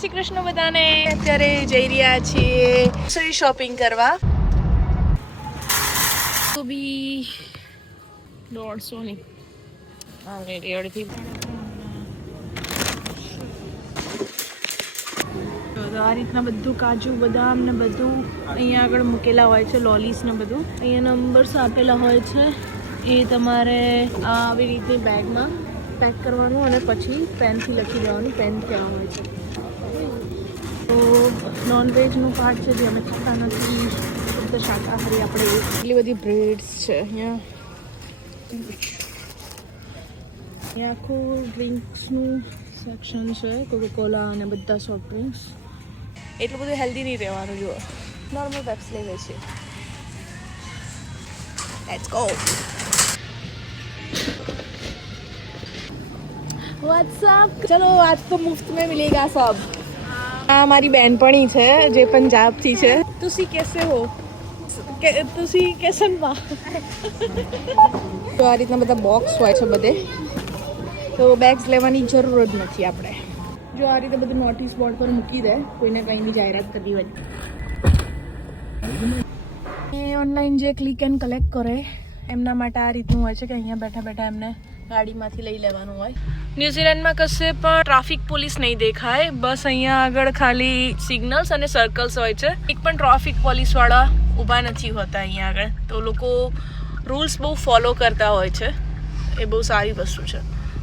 શ્રી કૃષ્ણ બધાને. અત્યારે જઈ રહ્યા છીએ શોપિંગ કરવા. તો બી 150 ની અડધી. આ રીતના બધું કાજુ બદામ ને બધું અહીંયા આગળ મૂકેલા હોય છે. લોલીસ ને બધું અહીંયા નંબર્સ આપેલા હોય છે. એ તમારે આવી રીતની બેગમાં પેક કરવાનું અને પછી પેનથી લખી દેવાનું પેન ક્યાં હોય છે. તો નોનવેજનું પાર્ટ છે જે અમે ખાતા નથી, શુદ્ધ શાકાહારી આપણે. એટલી બધી બ્રેડ્સ છે અહીંયા આખું ડ્રિંક્સનું સેક્શન છે. કોકોકોલા અને બધા સોફ્ટ ડ્રિંક્સ. એટલું બધું હેલ્ધી નહીં રહેવાનું. જુઓ, નોર્મલ પેપ્સ લઈ લે છે. Let's go. व्हाट्सअप चलो आज तो मुफ्त में मिलेगा सब. આ મારી બહેનપણી છે જે પંજાબથી છે. તુસી કેસે હો? તુસી કેસનમાં? તો આ રીતના બધા બોક્સ હોય છે બધે, તો બેગ્સ લેવાની જરૂર જ નથી આપણે. જો આ રીતે બધું નોટિસ બોર્ડ પર મૂકી દે, કોઈને કંઈ બી જાહેરાત કરવી હોય. એ ઓનલાઈન જે ક્લિક એન્ડ કલેક્ટ કરે એમના માટે આ રીતનું હોય છે કે અહીંયા બેઠા બેઠા એમને ગાડીમાંથી લઈ લેવાનું હોય. ન્યુઝીલેન્ડમાં કશે પણ ટ્રાફિક પોલીસ નહીં દેખાય. બસ અહીંયા આગળ ખાલી સિગ્નલ્સ અને સર્કલ્સ હોય છે. એક પણ ટ્રાફિક પોલીસવાળા ઊભા નથી હોતા અહીંયા આગળ. તો લોકો રૂલ્સ બહુ ફોલો કરતા હોય છે. એ બહુ સારી વસ્તુ છે.